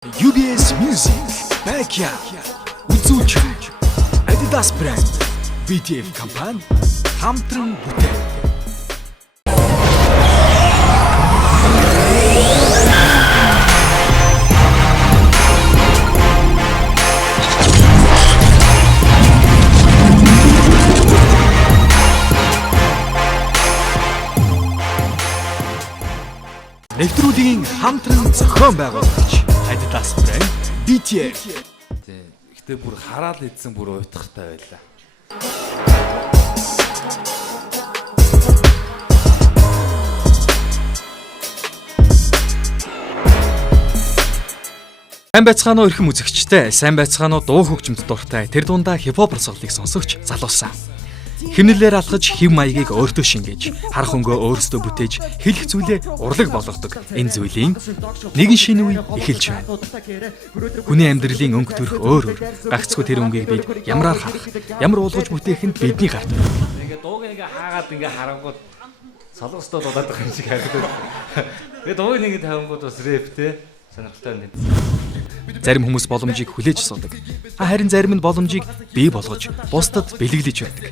UBS Music, Backyard, үзүүлж Adidas брэнд, BTF компани хамтран бүтээн. Нэвтрүүлгийн хамтран зохион байгуулагч Adidas брэнд, BTF. Гэтэ бүр хараал идсэн бүр уйтгартай байлаа. Сайн байцгаана уу эрхэм үзэгчтэй. Сайн байцгаана уу дуу хөгжмөд дуртай. Тэр дундаа хипхоп урсгалыг сонсогч залуусаа. Химнэлээр алхаж хэв маягийг өөртөө шингээж, харах өнгөө өөрсдөө бүтээж, хэлэх зүйлээ урлаг болгодог. Энэ зүйлийн нэгэн шинэ үе эхэлж байна. Хүний амьдралын өнгө төрх өөр өөр. Гагцгүй тэр өнгийг бид ямраар харах, ямар уулгаж бүтээх нь бидний гарт. Ингээ дууг ингээ хаагаад ингээ харангууд солонгостоо дулаад байгаа юм шиг харагдав. Тэгээ дууг ингээ тавингууд бас рэп те сонирхолтой нэг. Зарим хүмүүс боломжийг хүлээж суудаг. Харин зарим нь боломжийг бий болгож, бусдад бэлэглэж байдаг.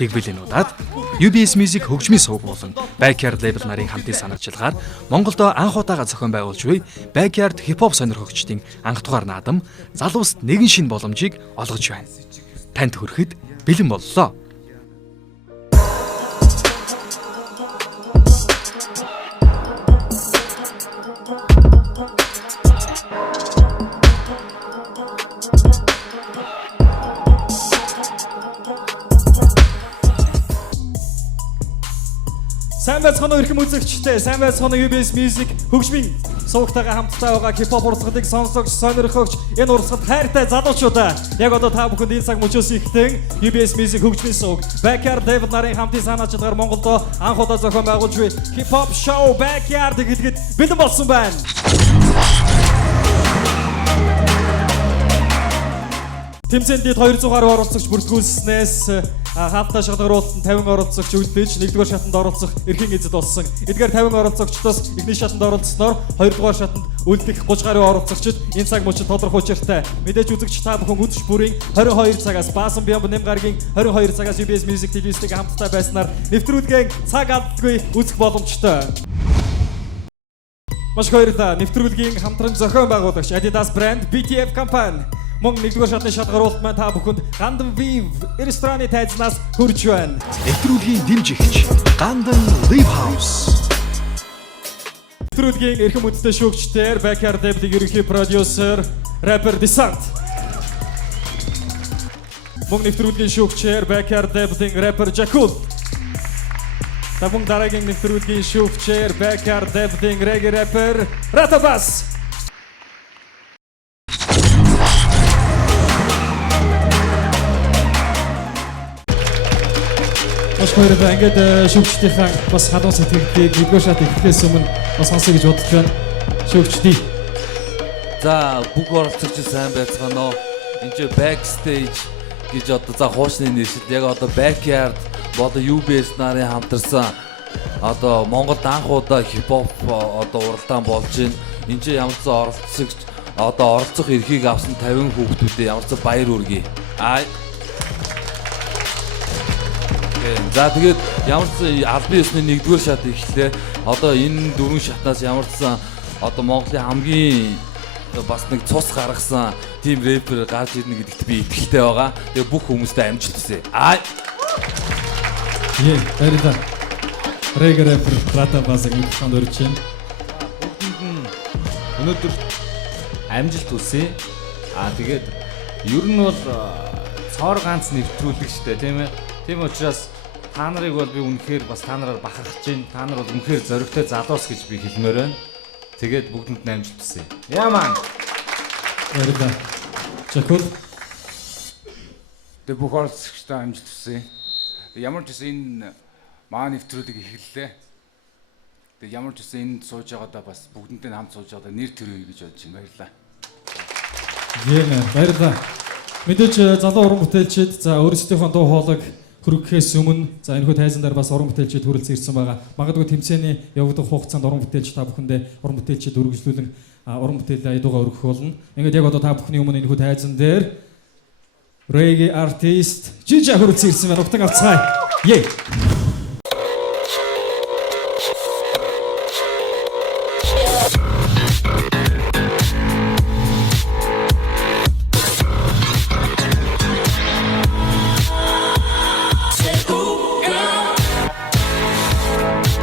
Тэгвэл энэ удаад UBS Music хөгжмийн сувг болон Backyard label нарын хамтын санаачилгаар Монголдо анх удаага зохион байгуулж буй Backyard хипхоп сонирхогчдын анх тугаар наадам залууст нэгэн шинэ боломжийг олгож байна. Танд хүрэхэд бэлэн боллоо. Сайн байцгаана уу эрхэм үзэгчтэй. Сайн байцгаана уу UBS Music хөгжмийн сувгтайгаа хамтдаа байгаа хипхоп урсгалыг сонсогч, сонирхогч энэ урсгалд хайртай залуучуудаа яг одоо та бүхэнд энэ цаг мөчөөс ихтэн UBS Music хөгжмийн сувг Backyard label нарын хамтын санаачилгаар Монголдо анх удаа зохион байгуулж буй хипхоп шоу Backyard гэдгэд бэлэн болсон байна. Тэмцээнд 200 гаруй оролцогч бүртгүүлснээс хаалттай шалгаруулалтанд 50 оролцогч үлдээж 1-р шатанд оролцох эрхийн эзэд болсон. Эдгээр 50 оролцогчдоос эхний шатанд оролцсноор 2-р шатанд үлдэх 30 гаруй оролцогчид энэ цаг мөчид тодорхой учиртай. Мэдээж үзэгч та бүхэн үдших бүрийн 22 цагаас Баасан Бямб Нэмгаргийн 22 цагаас UBS Music TV-стэйг хамтдаа байснаар нэвтрүүлгийн цаг алдалгүй үзэх боломжтой. Маш баярлалаа. Нэвтрүүлгийн хамтран зохион байгуулагч Adidas брэнд BTF компани мөн 1-р шатны шалгаруулалт маань та бүхэнд Гандан Vive рестораны тайзнаас хүрж байна. Нэвтрүүлгийн дэмжигч Гандан Live House. Нэвтрүүлгийн эрхэм үдтэй шүүгчдэр Backyard label-ийн ерөнхий продюсер rapper Desant. Мөн нэвтрүүлгийн шүүгчээр Backyard label-ийн rapper Jakul. Таван дараагийн нэвтрүүлгийн шүүгчээр Backyard label-ийн reggae rapper Ratabas. Маш баярлалаа. Ингээд шүүгчдийнхаа бас халуун сэтгэлдээ 1-р шат эхлэхээс өмнө бас сонсоё гэж бодож байна. Шүүгчдий. За бүх оролцогч сайн байцгаана уу. Энд чи backstage гэж одоо за хуучны нэршил яг одоо Backyard болон UBS нарын хамтарсан одоо Монголд анх удаа хипхоп одоо уралдаан болж байна. Энд чи ямар ч оролцогч одоо оролцох эрхийг авсан 50 хүүхдүүдэд ямар ч баяр хүргэе. За тэгээд ямар ч албан ёсны 1-р шат ихлээ. Одоо энэ 4 шатнаас ямар ч одоо Монголын хамгийн бас нэг цус гаргасан тим рэпер гарч ирнэ гэдэгт би итгэлтэй байгаа. Тэгээ бүх хүмүүстээ амжилт хүсье. Баярлалаа. Reggae rapper Ratabas-ыг мэдхэнд өрж байна. Бүгдэнд нь өнөөдөр амжилт хүсье. Тэгээд ер нь бол цоор ганц нэвтрүүлэг штэ тийм ээ. Тийм учраас та нарыг бол би үнэхээр бас та нараар бахархаж байна. Та нар бол үнэхээр зоригтой залуус гэж би хэлмээр байна. Тэгээд бүгдэнд нь амжилт хүсье. Яман. Баярлалаа. Jakul. Тэг бүх оролцогчдод амжилт хүсье. Ямар ч гэсэн энэ маа нэвтрүүлэг эхэллээ. Тэг ямар ч гэсэн энд сууж байгаадаа бас бүгдэнтэй хамт сууж байгаадаа нэр төрөе гэж бодож байна. Баярлалаа. Баярлалаа. Мэдээж залуу уран бүтээлчид за өөрсдийнхөө дуу хоолойг хүргэхээс өмнө за энэхүү тайзан дээр бас уран бүтээлчид хүрэлцэн ирсэн байгаа. Магадгүй тэмцээний явагдах хугацаанд уран бүтээлч та бүхэндээ уран бүтээлчид үргэлжлүүлэн уран бүтээлээ ядуугаа өргөх болно. Ингээд яг одоо та бүхний өмнө энэхүү тайзан дээр reggae artist Жижа хүрэлцэн ирсэн байна. Угтан авцгаая. Yay.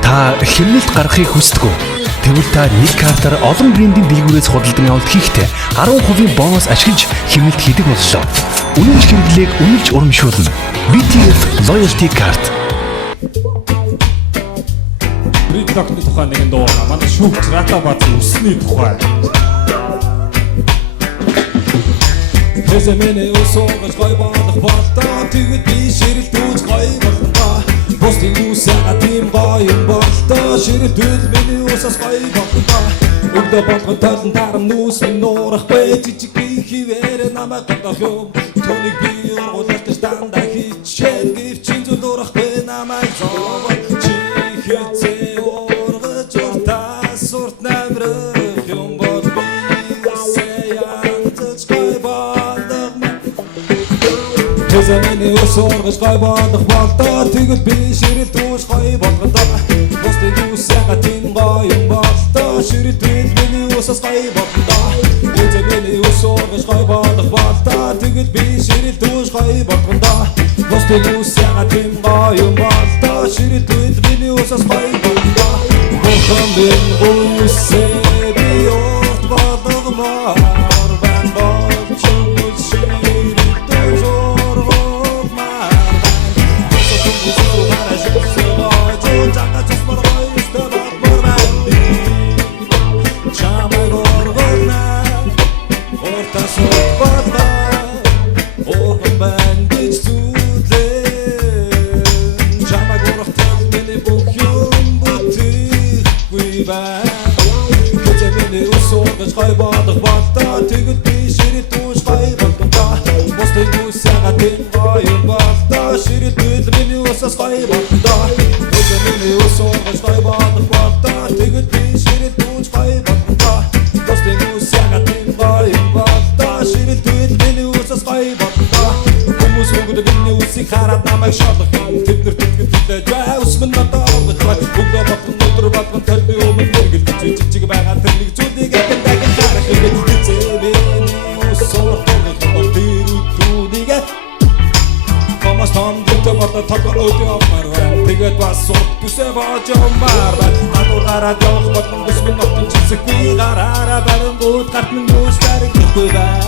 Та хэмнэлт гаргахыг хүсдэг үү? Тэгвэл та нэг картаар олон брендийн дэлгүүрээс худалдан авалт хийхдээ 10% бонус ашиглаж хэмнэлт хийдэг боллоо. Үнэнч хэрэглээг үнэлж урамшуулна. BTF Loyalty Card. Бритокны тухай нэгэн дуу байгаа. Манай шүүгч Рата Бац өссний тухай. Хэзэмэний усоогож гой болох болтоо тэгэд би ширэлдүүлж гой болтоо. Бусдын үсэга тийм гоё юм болтоо ширэлдүүл миний усаас гой болтоо. Өгдөө болгон толон тарам нүс минь нуурах бэ жижиг хивээр намайг гадах юм. Түүнийг би ургуулж дандаа хичээл гівчин зүлуурах бэ намайг зовоо. Чи хэцээ ургаж уртаа сурт намрах юм бол би үсээ янзаж гой болдог. Хэзэмэний усоогож гой болох болтоо тэгвэл би ширэлдүүлж гой болгондоо. Бусдын үсэга тийм гоё юм болтоо ширэлдүүл миний усаас гой болгондоо. Хэзэмэний усоогож гой болох болтоо тэгвэл би ширэлдүүлж гой болгондоо. Бусдын үсэга тийм гоё юм болтоо ширэлдүүл миний усаас гой болгондоо. Бурхан минь үсээ би урт болгомоор бан болж ширэлдүүлж ургамаар. Гой болох болтоо тэгвэл би ширэлдүүлж гой болгондоо. Бусдын үсэга тийм гоё юм болтоо ширэлдүүл миний усаас гой болгондоо. Хэзэмэний усоогож гой болох болтоо тэгвэл би ширэлдүүлж гой болгондоо. Бусдын үсэга тийм гоё юм болтоо ширэлдүүл миний усаас гой болгондоо. Хүмүүс өгдөг миний үсийг хараад намайг шодлох юм. Тэднэр тэтгэл жаа ус минь надад өгдөг. Өгдөө болгон өдөр болгон төлбө өмнө мэргэлж жижиг байгаа тэр нэг зүйлийг тэгээд бас сурт түсээ боож юмар байна. Надураараа явах болгон бүс минь нотон чисэггүй гараараа барингууд гарт минь нүс таригдахгүй байна.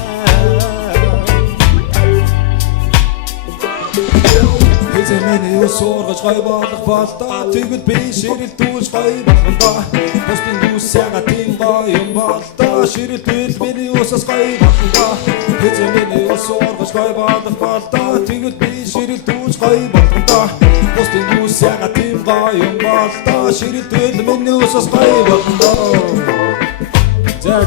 Хэзэмэний усоогож гой болох болтоо тэгвэл би ширэлдүүлж гой болгондоо. Бусдын үсэга тийм гоё юм болтоо ширэлдүүл миний усаас гой болгондоо. Хэзэмэний усоогож гой болох болтоо тэгвэл би ширэлдүүлж гой болгондоо. Бусдын үсэга тийм гоё юм болтоо ширэлдүүл миний усаас гой болгондоо. За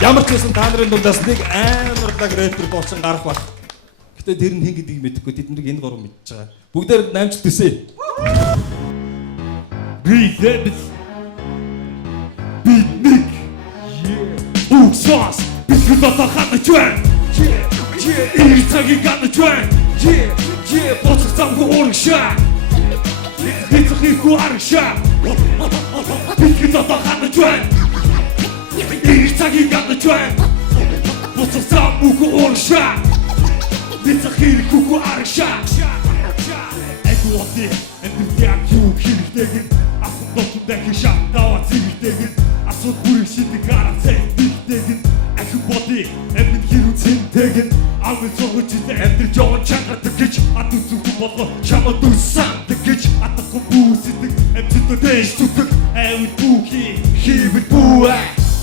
ямар ч байсан та нарын дундаас нэг амарлаг рэпер болсон гарах баг. Гэтэ тэр нь хэн гэдгийг мэдэхгүй тэднийг энэ гурав мэдчихэж байгаа. Бүгдээр намжилт төсөө. Би дэбс. Би нэг. Уксас. Би батахана чвэн. И цагийг гана чвэн. Боцох замгүй урагшаа. Би цохихгүй арагшаа. Би батахана чвэн. И цагийг гана чвэн. Боцох замгүй урагшаа. Bitte hier kuku arsha. Ego otti, en du jak ju kirtegen. Asot dokundaki şakta tigtegen. Asot burishiti karatse tigtegen. Ego otti, en min hiru tintegen. Alvin soğuk çizde endir John Chakra tıkıç. Atı tutu botlu şama duysan tıkıç. Atı kubu sitik, en tütü değiş tutuk. Evit buki, hivit buğe.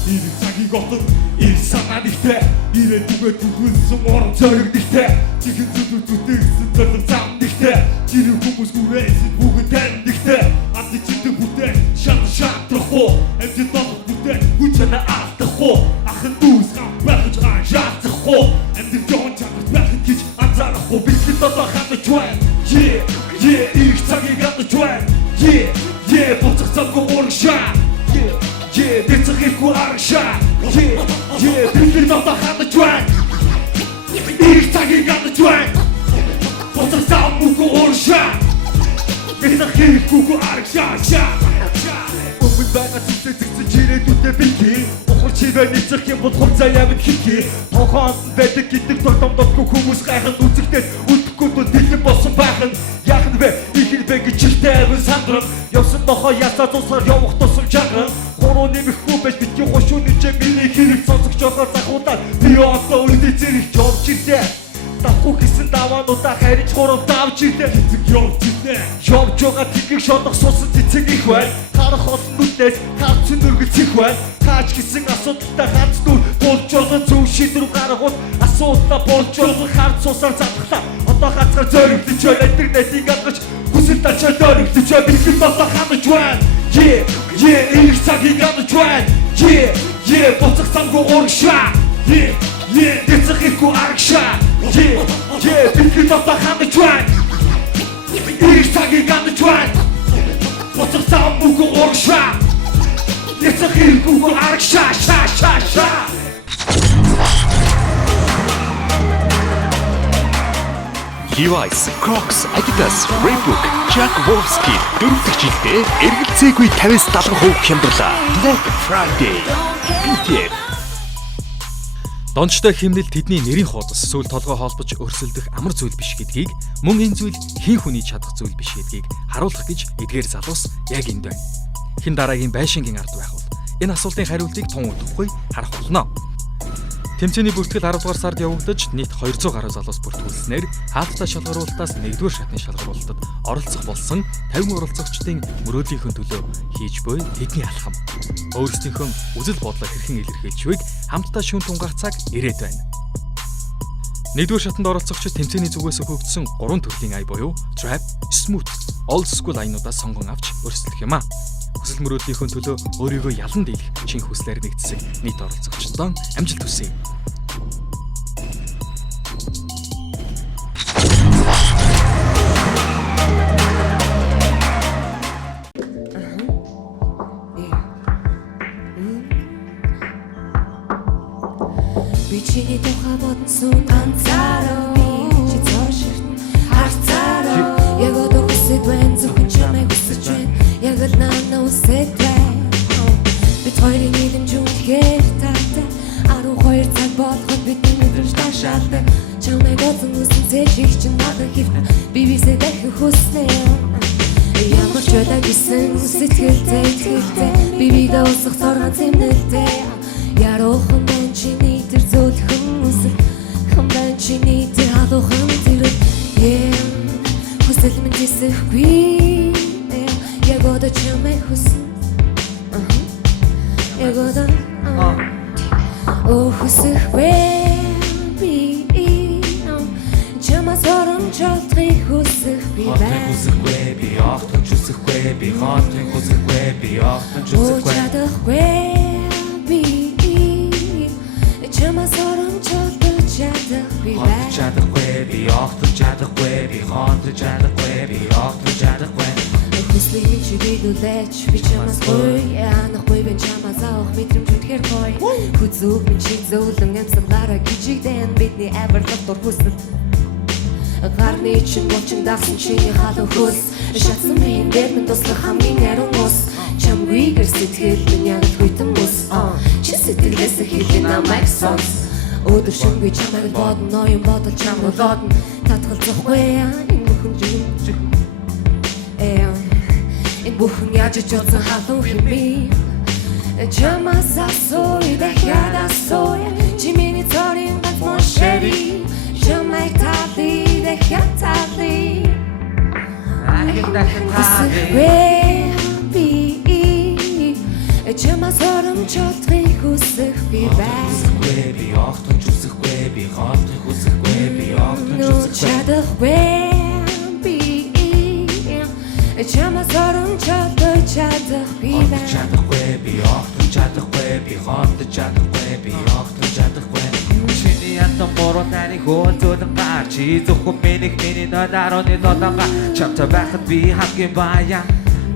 İri sagi gotun, iri sana dikte. İri tuğe tuğulsun oran çarık dikte. Çıkın tutu tutuksun tırtım tam dikte. Çiri humus kuresin bugün ten dikte. Atı çıktı bute, şanı şantı ho. Emti tanık bute, uçana altı ho. Akın uzgan, bakıcıgan jantı ho. Emti yon çakır bakın kiç, antarı ho. Bilki tata kanı çuay. Ясах хэрэггүй аргашаа. Өмнө байгаа зүйлээ зэгцэж ирээдүйдээ битгий. Ухар чивээ нэцэх юм бол хувцас явд хийхий. Тохоонд байдаг гэдэг тогтомдохгүй хүмүүс гайхад үзэгдээд үлдэхгүй тул дэлгэн болсон байх нь. Яг нь бэ их бэ гэж чигтэй авин сандрам. Явсан нохоо ясаа цусаар явах тусам чанга. Хороо нэмэхгүй байж битгий хошууны чэ миний хэрэг сонсогч байгаа захуудаа би одоо үлдээ зэрэг явж ирдээ. Тахгүй гэсэн даваануудаа хариж хурав давж ирдээ. Цэцэг явж ирдээ. Явж байгаа тгийг шодох сусан цэцэг их байна. Харах олон нүднээс харц нүргэл их байна. Таач гэсэн асуудалтай хац нүр болж байгаа зөв шийдвэр гаргавал асуудал болж байгаа харц сусаар задахлаа. Одоо хацгаар зориглож байна. Эдгээр нэдийг алгаж хүсэл тачаа зориглож байна. Бэлгэн болоо ханаж байна. Их цагийг ханаж байна. Буцах самгүй урагшаа. Яцах ихгүй аргашаа. Бэлгэн болоо ханаж байна. Их цагийг ханаж байна. Буцах самгүй урагшаа. Яцах ихгүй аргашаа. Levi's, Crocs, Adidas, Reebok, Jack Wolfskin дөрөвдөг жилдээ эргэлзээгүй 50-70% хямдралаа. Black Friday. BTF. Дончтой хэмнэлт тэдний нэрийн хуудас сүүл толгой холбож өрсөлдөх амар зүйл биш гэдгийг, мөн энэ зүйл хэн хүний чадах зүйл биш гэдгийг харуулах гэж эдгээр залуус яг энд байна. Хэн дараагийн байшингийн ард байх вэ? Энэ асуултын хариултыг тун удахгүй харах болно. Тэмцээний бүртгэл 10 дугаар сард явагдаж нийт 200 гаруй залуус бүртгүүлснээр хаалттай шалгаруулалтаас 1-р шатны шалгаруулалтад оролцох болсон 50 оролцогчдын мөрөөдлийнхөө төлөө хийж буй тэдний алхам. Өөрсдийнхөө үзэл бодлоо хэрхэн илэрхийлж байгааг хамтдаа шүүн тунгаах цаг ирээд байна. 1-р шатанд оролцогчид тэмцээний зүгээс өгөгдсөн 3 төрлийн ая буюу trap, smooth, old school аянуудаас сонгон авч өрсөлдөх юм а. Хүсэл мөрөөдлийнхөө төлөө өөрийгөө ялан дийлэх чин хүслээр нэгдсэн нийт оролцогчдод амжилт хүсье. Бичиний тухай бодсон ганцаараа чи цаашид харцаараа яг одоо хүсэж байна зөвхөн чамайг хүсэж байна яг л наа үсэж байна бид хоёрын нийлэмжүүд хэртаатай 12 цаг болгоод бидний мэдрэмж таашаатай чамайг бодсон үсэн зэжиг чи надад хөвтө бивисээ дахин хүснэ ямар ч удаа гисэн сэтгэлтэй бивигээ усах цоргон зэмнэлтэй яруухан байна чиний тэр зөөлхөн үсэг хамбан чиний тэр халуухан тэр хүсэл минь зэсэхгүй яг одоо чамайг хүсэн яг одоо хүсэхгүй би чамаас орон чолтрыг хүсэхгүй би ахтан хүсэхгүй би хаалтын хүсэхгүй би ахтан хүсэхгүй чамаас орон чолтрыг чадахгүй би ахтан чадахгүй би хаалтын чадахгүй би ахтан чадахгүй хүслийг минь чи бидүүлээч би чамаас гоё янахгүй би чамаас авах мэдрэмж үнэхээр гоё хүзүүг минь чи зөөлөн амьсгалаараа гिचигдэн бидний ever доктор хүсэл гарны чин бочин дагсан чиний халуун хөлс шатсан минь дээр минь туслах хамгийн ариун ус чамгүй гэр сэтгэл минь яг хүйтэн мус чи сэтгэлээс хэлэн намайг сонс өдөр шөнөгүй чамайг бодно ноён бодол чам болоод татгалзахгүй энэ бүхэн яаж ч утсан халуун хэмээ чамаас асууя дахиад асууя чи миний цорын ганц мошери чамайг талий дахиад талий хүсэхгүй би чамаас орон чолтрыг хүсэхгүй хүсэхгүй би ахтан хүсэхгүй би хаалтын хүсэхгүй би ахтан хүсэхгүй чамаас орон чадахгүй би ахтан чадахгүй би хаалтын чадахгүй би ахтан чадахгүй чиний ятан борон таны хөөцөдөн гар чи зөвхөн миний дарааны дотоога чамтай байхад би хамгийн баяа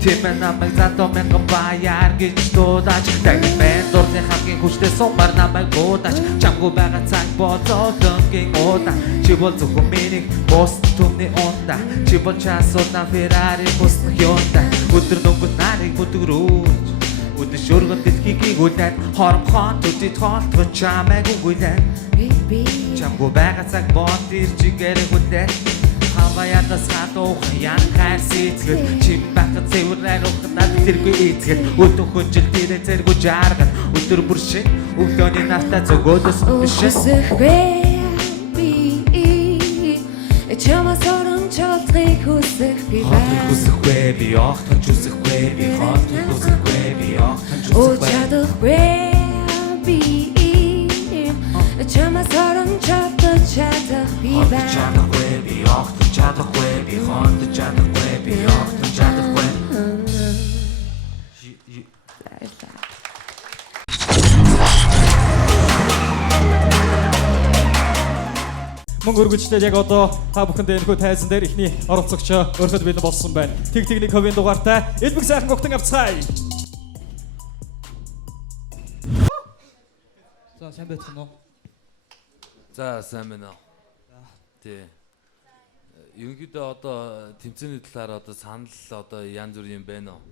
Тэмээ намайг затоо мянган баяр гэж дуудаач Дагныг мен дурны хамгийн хүчтэй сумар намайг буудаач Чамгүй чамгүй байгаа цаг болоодонгийн удаа чи бол зөвхөн миний бос түмний унда чи бол часуудаа Ferrari бусна Hyundai өдөр дөнгөж нарыг бүдгрүүж өдөр шөргөд дэлхийг үлдээд хоромхон төдий тоолтгож чамайг үгүйлээд чамгүй байгаа цаг бод иржигээр хүлээд Хаваядас хатуух ян хайр сэтгэл чим бахад цэврээр ухтаад тэргүй эцгэл өдөн хөнжил дээрээ зэргүй жаргал өдөр бүр шиг өглөөний нафта зөгөөдөөс би чамаас орон чалтрыг хүсэхгүй би огтхон хүсэхгүй би хотын хүсэхгүй би огтхон хүсэхгүй би чамаас орон чадахгүй би огтхон чадахгүй би хотын чадахгүй би огтхон чадахгүй Мөнгө өргөжтэй яг одоо та бүхэндээ энэхүү тайзан дээр ихний оролцогч өрхөд бэлэн болсон байна. Тэг техник ховын дугаартай элбэг сайхан гогтон авцгаая. За сайн байцгаана уу? За сайн байна уу. Тий. Ерөнхийдөө одоо тэмцээний талаар одоо санал одоо янз бүр юм байна уу?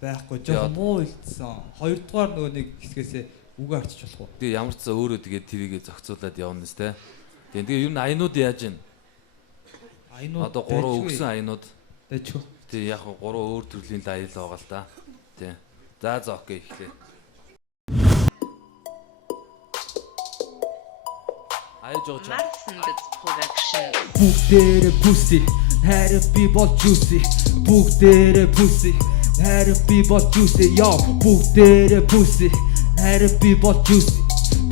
Байхгүй жоохон муу илтсэн. Хоёрдугаар нөгөө нэг хэсгээсээ үгээ арчиж болох уу? Тэгээ ямар ч цаа өөрөө тэгээд тэрийгэ зохицуулаад явна нэс те. Тэгээ ер нь аянууд яаж ийн? Аянууд одоо 3 өгсөн аянууд дэжгүй. Тий яг 3 өөр төрлийн аял байгаа л да. Тий. За за окей эхлэе. Аяж байгаа. Marsenbits Production. Бүгдээрээ pussy, харин би бол juicy. Бүгдээрээ pussy, харин би бол juicy. Yo, бүгдээрээ pussy, харин би бол juicy.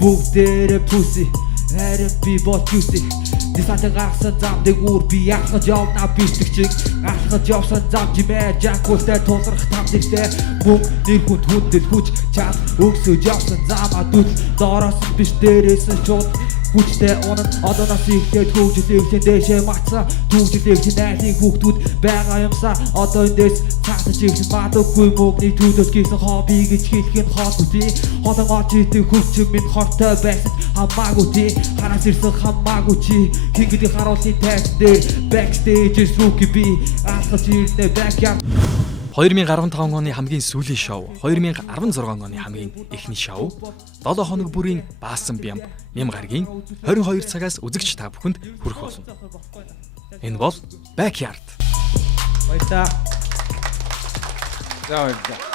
Бүгдээрээ pussy, харин би бол juicy. Дисант гарсан замдыг үр би яхаж явна бэлтгэж алхаж явсан зам жимээ жакустай тулрах там дэртэй мөн нэр хүнд хүндэл хүч чад өгсөж явсан замаа дүл доороос биш дээрээс нь шууд хүчтэй унан одооноос ихтэй төвжлэвчэн дэшээ мацсан төвжлэвчэн найзын хүүхдүүд байгаа юмсаа одоо эндээс цаатаж ирсэн мадаггүй мөгний төлөвлөж гисэн хобби гэж хэлэх нь хоол үгүй холон орж идэх хүч минь хортой байсан хамаагүй тий хараас ирсэн хамаагүй чи хингэдий харуулын тайз дээр backstage рууки би алхаж ирнэ backyard 2015 оны хамгийн сүүлийн шоу, 2016 оны хамгийн эхний шоу, 7 хоног бүрийн баасан бям, нэм гаргийн 22 цагаас үзэгч та бүхэнд хүрэх болно. Энэ бол Backyard. Баярлалаа. За баярлалаа.